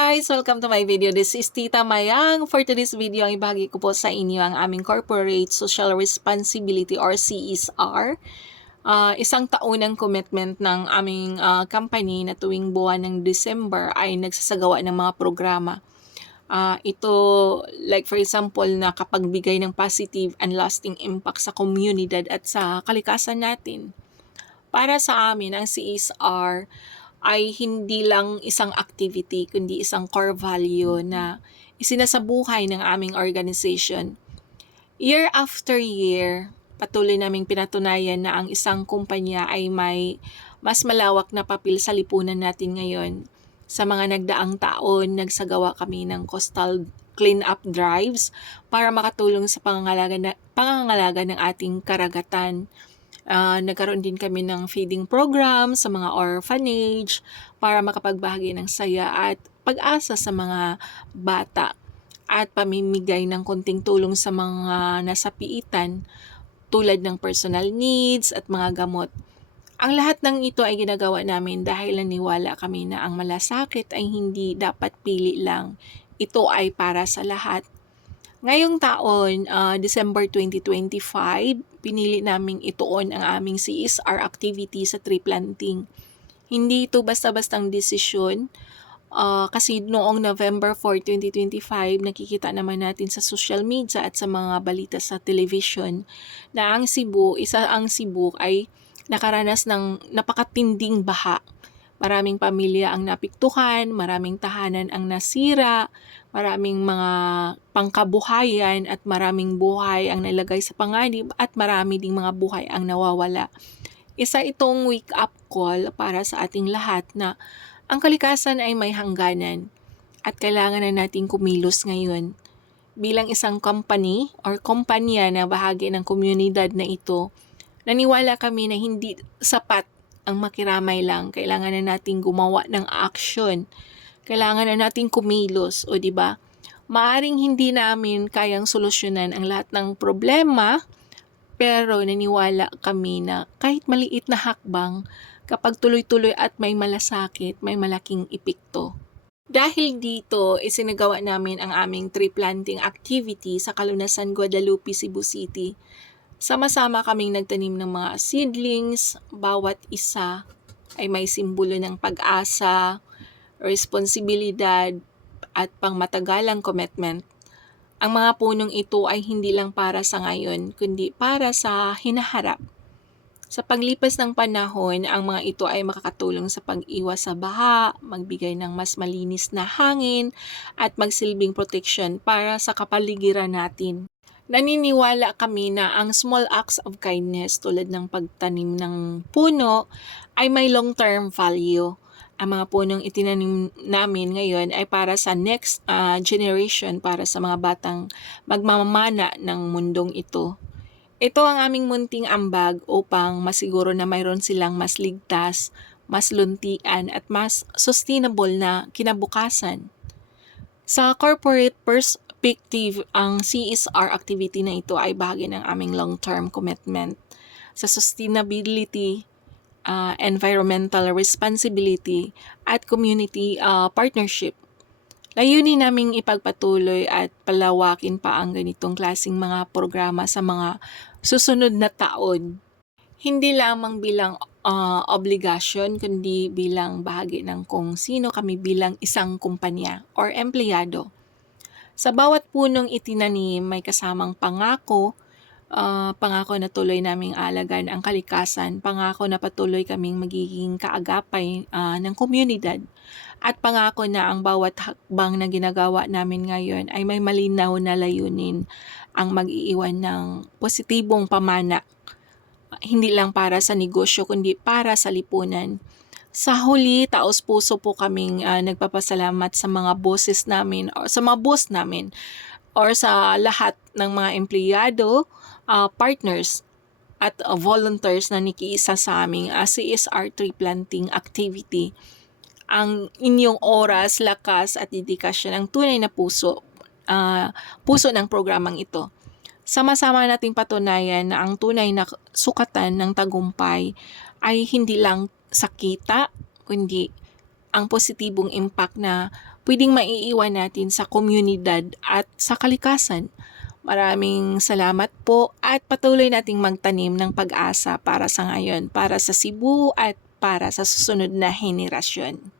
Guys, welcome to my video. This is Tita Mayang. For today's video, ang ibahagi ko po sa inyo ang aming Corporate Social Responsibility or CSR. Isang taunang commitment ng aming company na tuwing buwan ng December ay nagsasagawa ng mga programa. Ito, like for example, na kapagbigay ng positive and lasting impact sa komunidad at sa kalikasan natin. Para sa amin, ang CSR ay hindi lang isang activity, kundi isang core value na isinasabuhay ng aming organization. Year after year, patuloy naming pinatunayan na ang isang kumpanya ay may mas malawak na papel sa lipunan natin ngayon. Sa mga nagdaang taon, nagsagawa kami ng coastal clean-up drives para makatulong sa pangangalaga ng ating karagatan. Nagkaroon din kami ng feeding program sa mga orphanage para makapagbahagi ng saya at pag-asa sa mga bata at pamimigay ng konting tulong sa mga nasapiitan tulad ng personal needs at mga gamot. Ang lahat ng ito ay ginagawa namin dahil naniwala kami na ang malasakit ay hindi dapat pili lang. Ito ay para sa lahat. Ngayong taon, December 2025, pinili naming ituon ang aming CSR activity sa tree planting. Hindi ito basta-bastang desisyon kasi noong November 4, 2025, nakikita naman natin sa social media at sa mga balita sa television na ang Cebu ay nakaranas ng napakatinding baha. Maraming pamilya ang napiktuhan, maraming tahanan ang nasira, maraming mga pangkabuhayan at maraming buhay ang nalagay sa panganib at marami ding mga buhay ang nawawala. Isa itong wake-up call para sa ating lahat na ang kalikasan ay may hangganan at kailangan na nating kumilos ngayon. Bilang isang company or kumpanya na bahagi ng komunidad na ito, naniwala kami na hindi sapat ang makiramay lang. Kailangan na nating gumawa ng action. Kailangan na nating kumilos, o di ba? Maaring hindi namin kayang solusyonan ang lahat ng problema, pero naniwala kami na kahit maliit na hakbang, kapag tuloy-tuloy at may malasakit, may malaking epekto. Dahil dito, isinagawa namin ang aming tree planting activity sa Kalunasan, Guadalupe, Cebu City. Sama-sama kaming nagtanim ng mga seedlings, bawat isa ay may simbolo ng pag-asa, responsibilidad, at pangmatagalang commitment. Ang mga punong ito ay hindi lang para sa ngayon, kundi para sa hinaharap. Sa paglipas ng panahon, ang mga ito ay makakatulong sa pag-iwas sa baha, magbigay ng mas malinis na hangin, at magsilbing protection para sa kapaligiran natin. Naniniwala kami na ang small acts of kindness tulad ng pagtanim ng puno ay may long-term value. Ang mga punong itinanim namin ngayon ay para sa next generation, para sa mga batang magmamana ng mundong ito. Ito ang aming munting ambag upang masiguro na mayroon silang mas ligtas, mas luntian at mas sustainable na kinabukasan. Sa corporate perspective, ang CSR activity na ito ay bahagi ng aming long-term commitment sa sustainability, environmental responsibility, at community partnership. Layunin naming ipagpatuloy at palawakin pa ang ganitong klaseng mga programa sa mga susunod na taon. Hindi lamang bilang obligasyon, kundi bilang bahagi ng kung sino kami bilang isang kumpanya or empleyado. Sa bawat punong itinanim, may kasamang pangako na tuloy naming alagaan ang kalikasan, pangako na patuloy kaming magiging kaagapay ng komunidad, at pangako na ang bawat hakbang na ginagawa namin ngayon ay may malinaw na layunin ang mag-iiwan ng positibong pamana, hindi lang para sa negosyo kundi para sa lipunan. Sa huli, taos-puso po kaming nagpapasalamat sa mga bosses namin or sa mga boss namin or sa lahat ng mga empleyado, partners at volunteers na nakiisa sa aming CSR tree planting activity. Ang inyong oras, lakas at dedikasyon ang tunay na puso ng programang ito. Sama-sama nating patunayan na ang tunay na sukatan ng tagumpay ay hindi lang sa kita, kundi ang positibong impact na pwedeng maiiwan natin sa komunidad at sa kalikasan. Maraming salamat po at patuloy nating magtanim ng pag-asa para sa ngayon, para sa Cebu at para sa susunod na henerasyon.